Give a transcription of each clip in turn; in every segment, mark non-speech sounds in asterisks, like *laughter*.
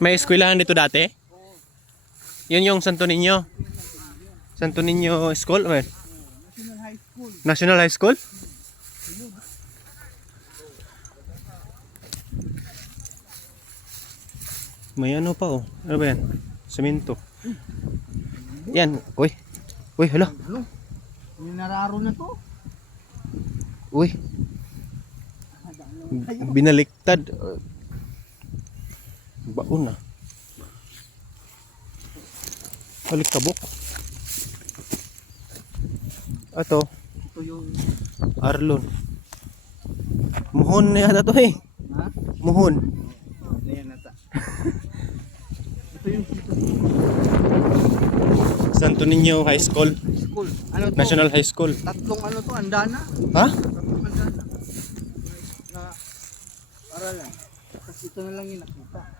May eskwelahan dito dati? Yun yung Santo Niño. Santo Niño School? Yun? National High School. May ano pa oh. Ano ba yan? Semento. Yan. Uy. Uy, hala. Ninararo na to. Uy. Binaliktad. Baon na. Alikabok. Ato, Ito yung... Arlon. Muhon na yata to eh. Ha? Muhon. Ayan nata. *laughs* Ito yung Santo Niño High School. school. Ano to? National High School. Tatlong ano to, andana. Ha? Tatlong andana. Na aralan. Tapos ito na lang yung nakita.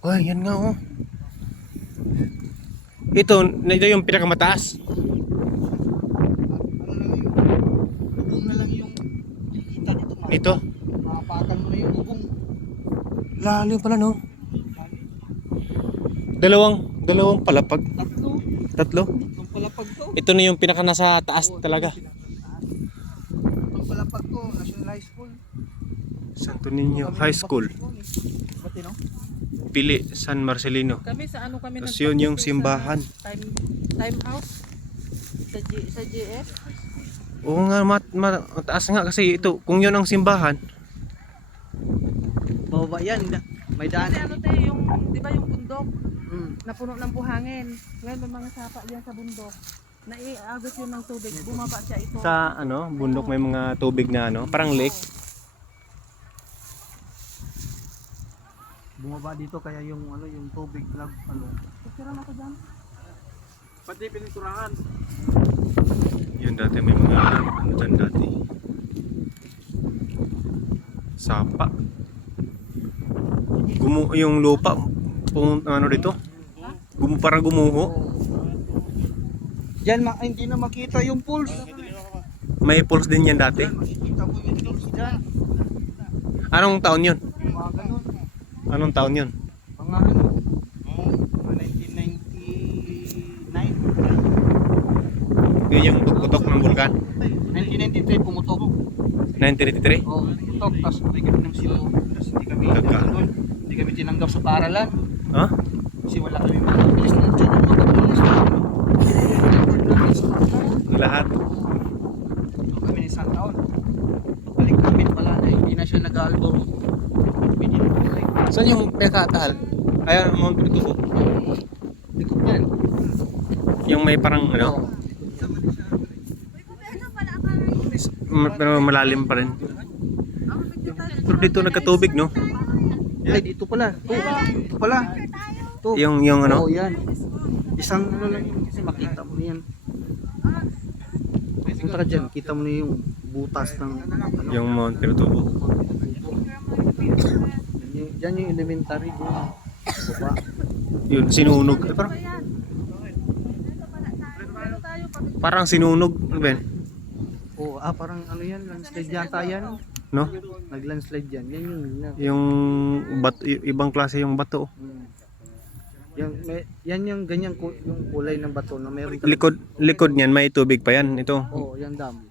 Ay, yan nga oh. Ito, ito yung pinakamataas. Ito. Makapakan mo na yung bubong. Lalim pala no. Dalawang, dalawang palapag. Tatlo. Tatlo. Itong palapag to. Ito na yung pinaka nasa taas talaga. Itong palapag to, National High School. Santo Niño High School. Ba't no? Pili, San Marcelino. Kami sa ano kami Tapos yun yung sa simbahan. Time, time house. Sa, G, sa GF. Oo nga, mat, mat, mataas nga kasi ito. Kung yun ang simbahan, Bababa yan. May daan. Kasi ano tayo yung, di ba yung bundok Hmm. na puno ng buhangin. Ngayon may mga sapa diyan sa bundok. Naiagos yun ng tubig. Bumaba siya ito. sa ano, bundok may mga tubig na ano, parang lake. Bumaba dito kaya yung ano yung tubig lag ano. Picture ako dyan. Pati pininturahan. Yun dati may mga ano dyan dati. Sapa. Gumu yung lupa pum, ano dito? Gum, parang gumuho. Diyan ma hindi na makita yung pulse. May pulse din yan dati. Diyan diyan. Anong taon yun? Anong taon yun? Mga ano. Mga 1999. Yun yung putok ng vulkan. 1993 pumutok. 1983? Oh, pumutok tapos may kami ng silo. Tapos hindi kami hindi kami tinanggap sa paaralan. Ha? Kasi wala kami dyan yung mga pagkakas na ano. Lahat. Ito kami ng isang taon. Balik namin pala na hindi na siya nag-album. Saan yung pinakataal? Ayan, Mount Pinatubo. Likod yan. Yung may parang ano, pero malalim pa rin. Pero dito nagkatubig, no? Ay, dito pala. Ito, ito pala. Ito. Yung, yung ano? Oo, yan. Isang ano lang yun kasi makita mo na yan. Punta ka dyan, kita mo na yung butas ng ano. Yung Mount Pinatubo. Yan yung, elementary doon. Baba. Yun, sinunog. Eh, parang, parang sinunog, ano ba yan? Oo, ah, parang ano yan, landslide yata yan. No? Nag-landslide yan. Yan yung, yan. Yung bat, y- ibang klase yung bato. Hmm. Yan, may, yan yung ganyan ku- yung kulay ng bato na meron talaga- Likod, likod niyan, may tubig pa yan. Ito. Oo, yan dam.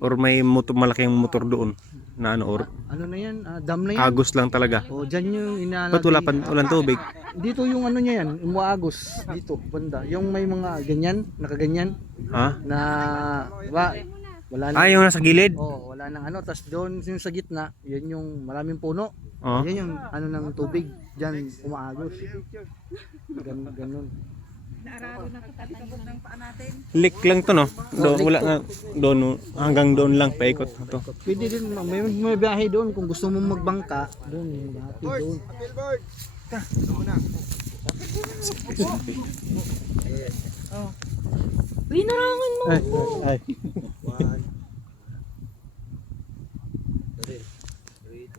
Or may motor, malaking motor doon. Na ano, or Ano na yan? Ah, dam na yan. agos lang talaga. Oh, dyan yung inaalagay. Ba't wala pa, walang tubig? Dito yung ano niya yan, umuagos dito, banda. Yung may mga ganyan, nakaganyan Ha? na wa, wala na. Ah, yung nasa gilid? Oh, wala nang ano, tas doon yung sa gitna, yan yung maraming puno. Oh. Yan yung ano ng tubig, diyan umaagos. Gan ganun. Naararo na ito. Talikabog ng paa natin. Lik lang to, no? Do, wala nga, doon, no? hanggang doon lang, paikot to. Pwede din ma- may may biyahe doon kung gusto mong magbangka, doon yung biyahe doon. Uy, *laughs* narangan mo. Ay, ay.